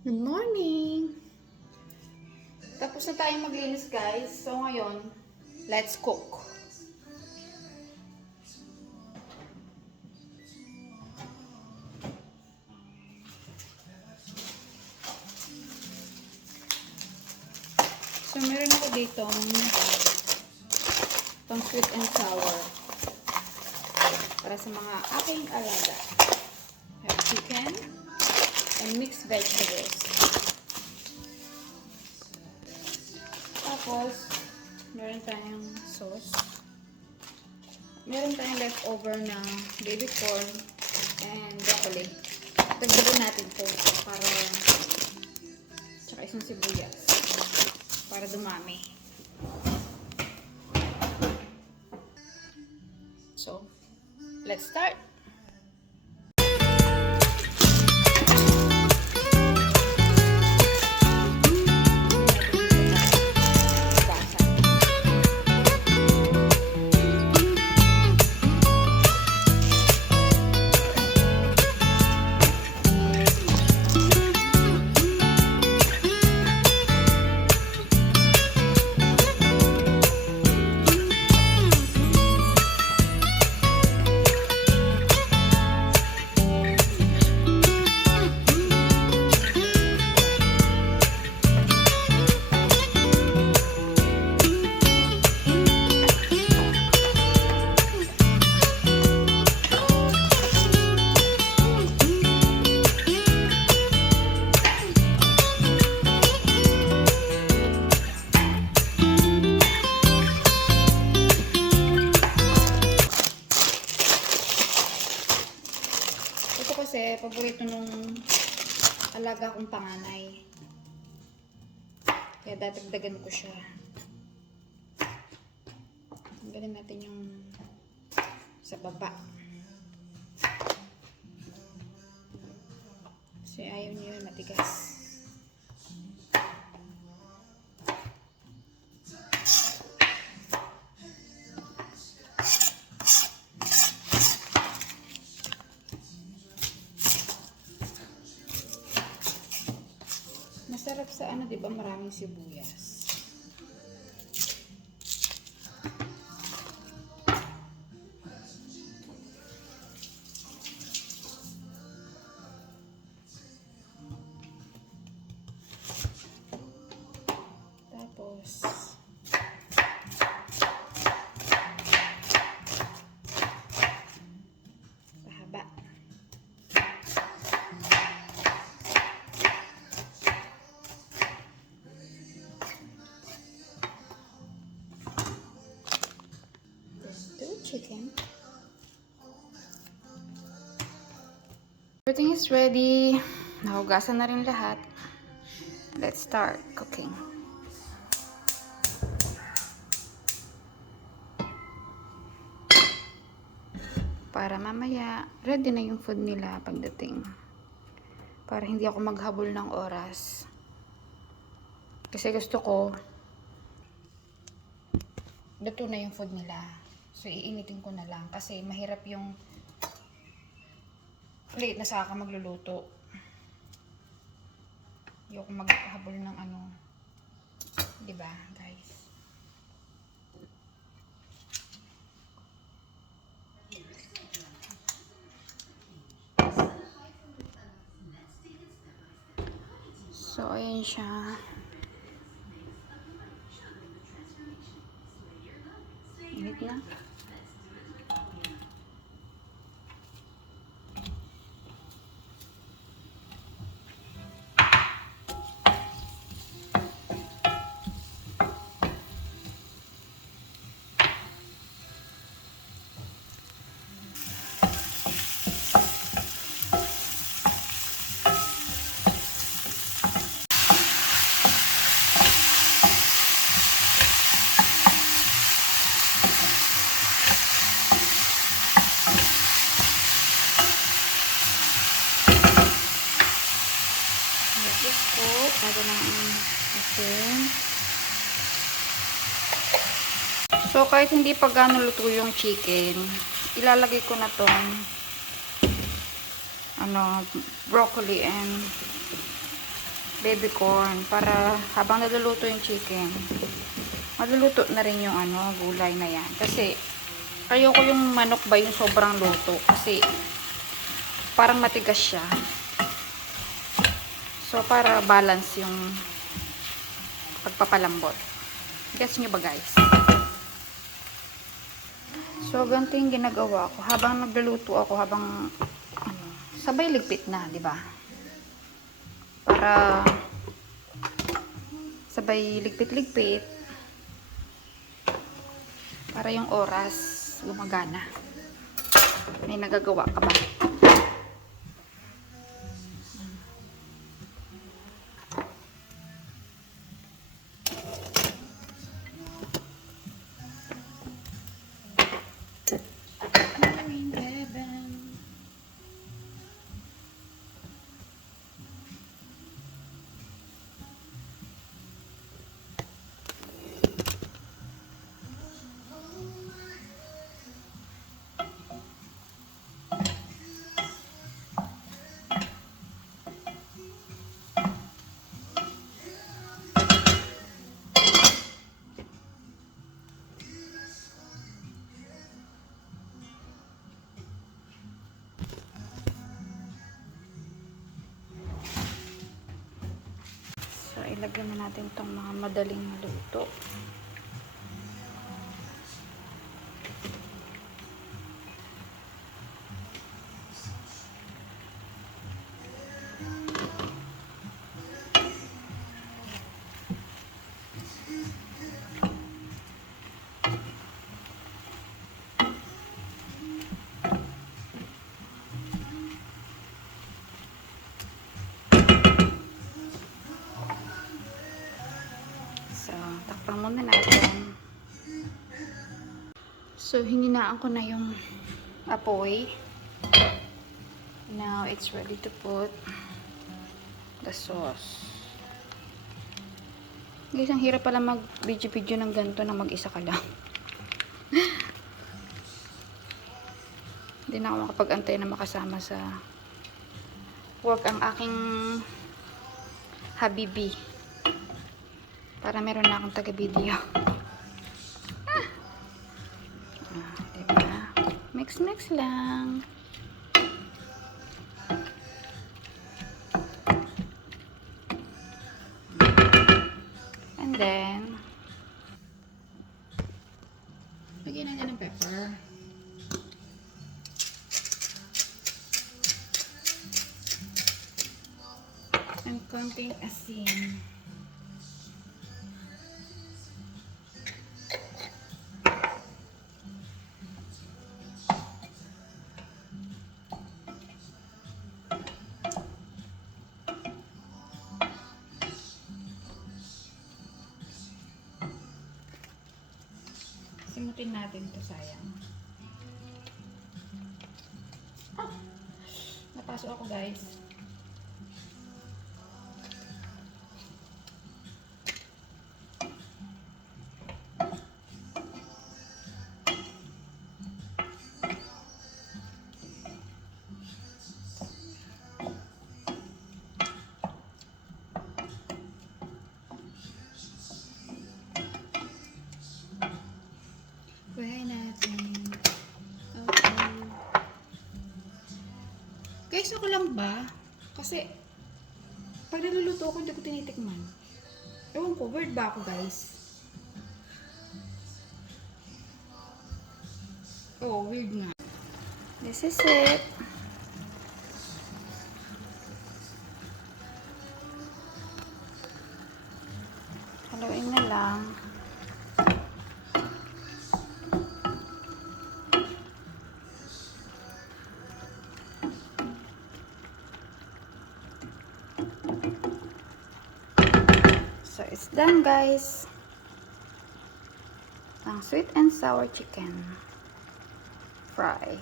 Good morning! Tapos na tayong maglinis guys. So ngayon, let's cook. So meron ako dito pang sweet and sour para sa mga aking alaga. I have chicken and mixed vegetables. Tapos, meron tayong sauce. Meron tayong leftover na baby corn and broccoli. Dagdagan natin ito para tsaka isang sibuyas para dumami. So, let's start! Ito kasi, paborito nung alaga kong panganay. Kaya dadagdagan ko siya. Tanggalin natin yung sa baba. Kasi ayaw niyo yun matigas. Masarap sa ano, 'di ba? Maraming sibuyas. Tapos pahaba. Chicken. Everything is ready. Nahugasan na rin lahat. Let's start cooking. Para mamaya, ready na yung food nila pagdating. Para hindi ako maghabol ng oras. Kasi gusto ko luto na yung food nila. So, iinitin ko na lang. Kasi mahirap yung late na saka magluluto. Ayoko maghabol ng ano. Diba, guys? So, ayan siya. Init na. Lagyan ng asin. So, kahit hindi pa gano'n luto yung chicken, ilalagay ko na tong broccoli and baby corn para habang naluluto yung chicken, maluluto na rin yung gulay na yan. Kasi ayoko yung manok ba yung sobrang luto kasi parang matigas siya. So para balance yung pagpapalambot. Gets nyo ba guys? So ganito yung ginagawa ko habang nagluluto ako, habang sabay ligpit na, di ba? Para sabay ligpit-ligpit para yung oras gumagana. May nagagawa ka ba? So, ilagay na natin itong mga madaling luto. So, takpan muna natin. So, hininaan ko na yung apoy. Now, it's ready to put the sauce. Guys, ang hirap pala mag-video-video ng ganito na mag-isa ka lang. Hindi na ako makapag-antay na makasama sa work ang aking habibi. Para meron na akong taga-video. Diba? Mix-mix lang. And then, lagyan na ng pepper. And konting asin. Simutin natin ito, sayang. Napasok ako, guys. Kuhain natin. Okay. Guys, ako lang ba? Kasi, pag naluluto ako, hindi ko tinitikman. Ewan ko, weird ba ako, guys? Oh, weird nga. This is it. Haluin na lang. So, it's done, guys. Ang sweet and sour chicken fry.